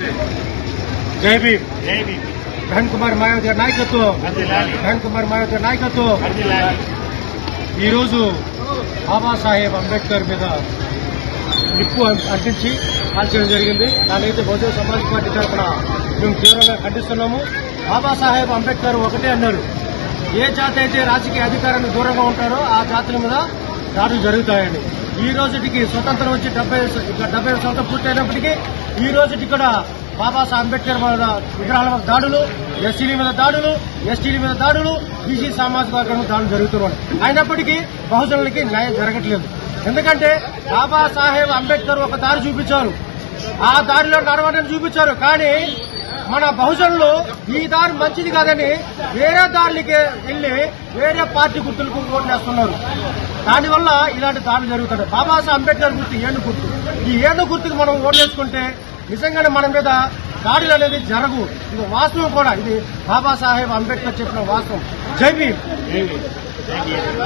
జై భీమ్. జై భీమ్ ధన్ కుమార్ మాయావతి నాయకత్వం. వర్ధిల్లాలి. ధన్ కుమార్ మాయావతి నాయకత్వం. ఈరోజు బాబాసాహెబ్ అంబేద్కర్ మీద నిప్పు అంటించి కాల్చడం జరిగింది. దానైతే బహుజన సమాజ్ పార్టీ తరఫున మేము తీవ్రంగా ఖండిస్తున్నాము. బాబాసాహెబ్ అంబేద్కర్ ఒకటే అన్నారు. ఏ జాతి అయితే రాజకీయ అధికారానికి దూరంగా ఉంటారో ఆ జాతుల మీద దాడులు జరుగుతాయండి ఈ రోజుటికి స్వతంత్రం వచ్చి డెబ్బై ఇక డెబ్బై సంవత్సరం పూర్తయినప్పటికీ ఈ రోజుటి కూడా బాబాసాహెబ్ అంబేద్కర్ విగ్రహాల మీద దాడులు ఎస్సీల మీద దాడులు ఎస్టీల మీద దాడులు బీసీ సామాజిక వర్గం దాడులు జరుగుతున్నాయి. అయినప్పటికీ బహుజనులకి న్యాయం జరగట్లేదు. ఎందుకంటే బాబాసాహెబ్ అంబేద్కర్ ఒక దారి చూపించారు. ఆ దారిలో నడవడం చూపించారు. కానీ మన బహుజనులు ఈ దారి మంచిది కాదని వేరే దారులకి వెళ్ళి వేరే పార్టీ గుర్తులకు ఓట్లేస్తున్నారు దానివల్ల ఇలాంటి దాడులు జరుగుతున్నాయి బాబాసాహెబ్ అంబేద్కర్ గుర్తు ఏను గుర్తు. ఈ ఏను గుర్తుకు మనం ఓట్లేసుకుంటే నిజంగానే మన మీద దాడులు అనేది జరగు ఇది వాస్తవం కూడా ఇది బాబాసాహెబ్ అంబేద్కర్ చెప్పిన వాస్తవం. జై జై భీమ్.